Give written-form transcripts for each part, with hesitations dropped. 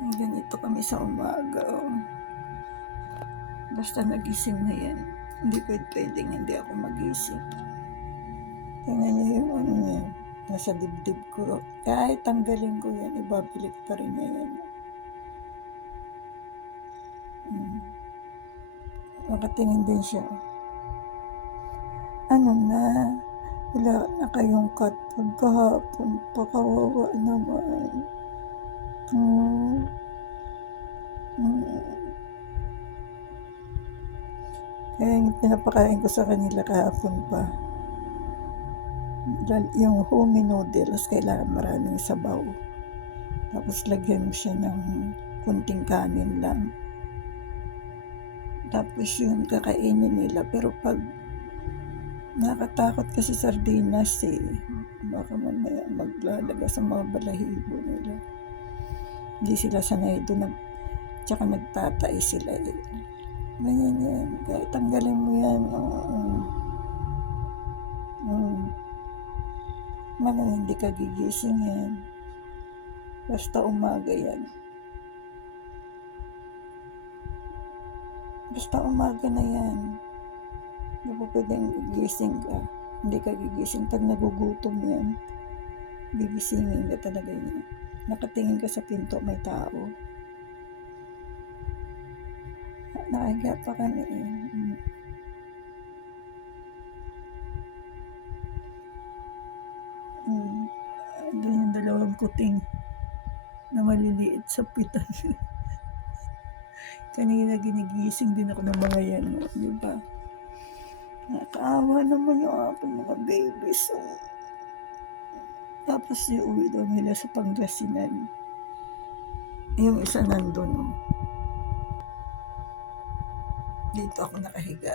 Ganito kami sa umaga, oh. Basta nagising na yan, hindi pwedeng hindi ako magising. Tingnan niyo yung ano niya, nasa dibdib ko. Kahit tanggalin ko yan, ibabalik pa rin niya yan. Nakatingin din siya. Ano na, wala na kayong cat food kahapon, pakawawa naman. Kaya yung pinapakain ko sa kanila kahapon pa, yung homey noodles, kailangan maraming sabaw. Tapos lagyan mo siya ng kunting kanin lang. Tapos yun, kakainin nila. Pero pag nakatakot kasi sardinas baka mamaya maglalaga sa mga balahibo nila. Hindi sila sanay doon. Tsaka nagtatay sila Ganyan yan. Kaya tanggalin mo yan. Manang hindi ka gigising yan. Basta umaga yan. Basta umaga na yan. Hindi pa pwedeng gigising ka. Hindi ka gigising pag nagugutom yan. Gigisingin ka talaga niya. Nakatingin ka sa pinto, may tao. Nakahiga pa kami Doon yung dalawang kuting na maliliit sa pitan. Kanina ginigising din ako ng mga yan, di ba? Nakakaawa naman yung aking mga babies. Tapos uwi daw nila sa Pangasinan. Yung isa nandun. Dito ako nakahiga.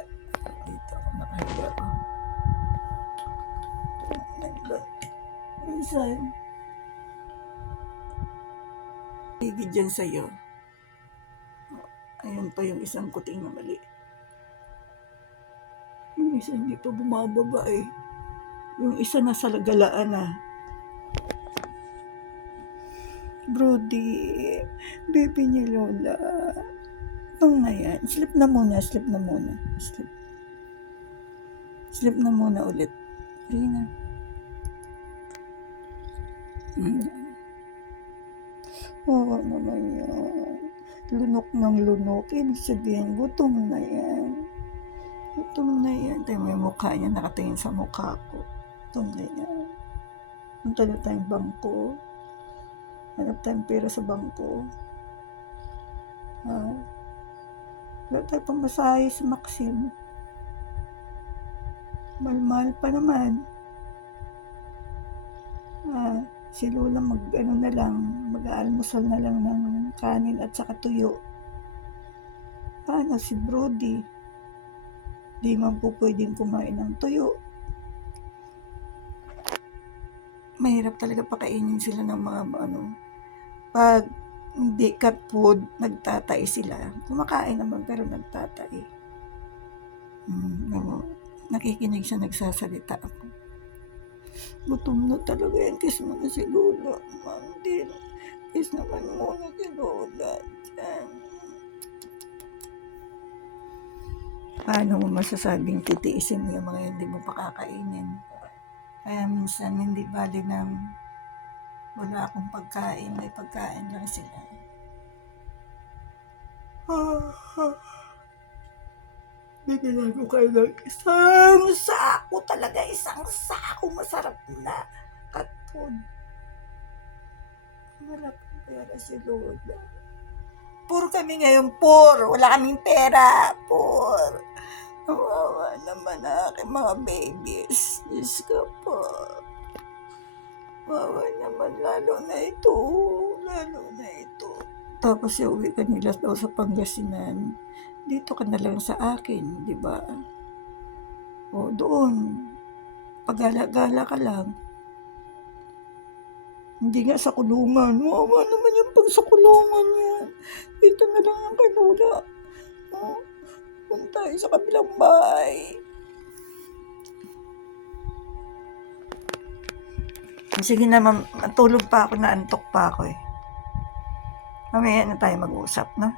Minsan, higit dyan sa'yo. Ayun pa yung isang kuting na mali. Yung isa hindi pa bumababa Yung isa nasa galaan na. Brody, baby ni Lola. Itong na yan. Sleep na muna. Sleep na muna ulit. Rina. Oo naman yan. Lunok ng lunok. Ibig sabihin, gutom na yan. Tayo may mukha niya, nakatingin sa mukha ko. Gutom na yan. Punta na tayong bangko. Hanap tayong pera sa bangko. Wala tayo pamasahe sa Maxim. Mahal pa naman. Si Lola mag-aalmusal na lang ng kanin at saka tuyo. Paano si Brody? Di man po pwedeng kumain ng tuyo. Mahirap talaga pakainin sila ng mga pag hindi cat food, nagtatay sila. Kumakain naman pero nagtatay. Nakikinig siya, nagsasalita ako. Gutom na talaga yan. Kiss mo na si Lola. Mandil. Kiss naman muna si Lola. Diyan. Paano mo masasabing titiisin mo yung mga hindi mo pakakainin? Kaya minsan hindi bali ng wala akong pagkain. May pagkain lang sila. Bigyan ko kayo ng isang sako masarap na cat food. Wala kang pera si Lola. Puro kami ngayon, wala kaming pera, Kawawa naman aking mga babies. Diyos ko po. Kawawa naman, lalo na ito. Tapos uwi ka nila daw sa Pangasinan. Dito ka na lang sa akin, di ba? O doon, pagala-gala ka lang. Hindi nga sa kulungan. Wawa naman yung pag sa kulungan yan. Dito na lang ang kay Lola. Punta tayo sa kabilang bahay. Sige naman, matulog pa ako, naantok pa ako Mamaya na tayo mag-usap 'no?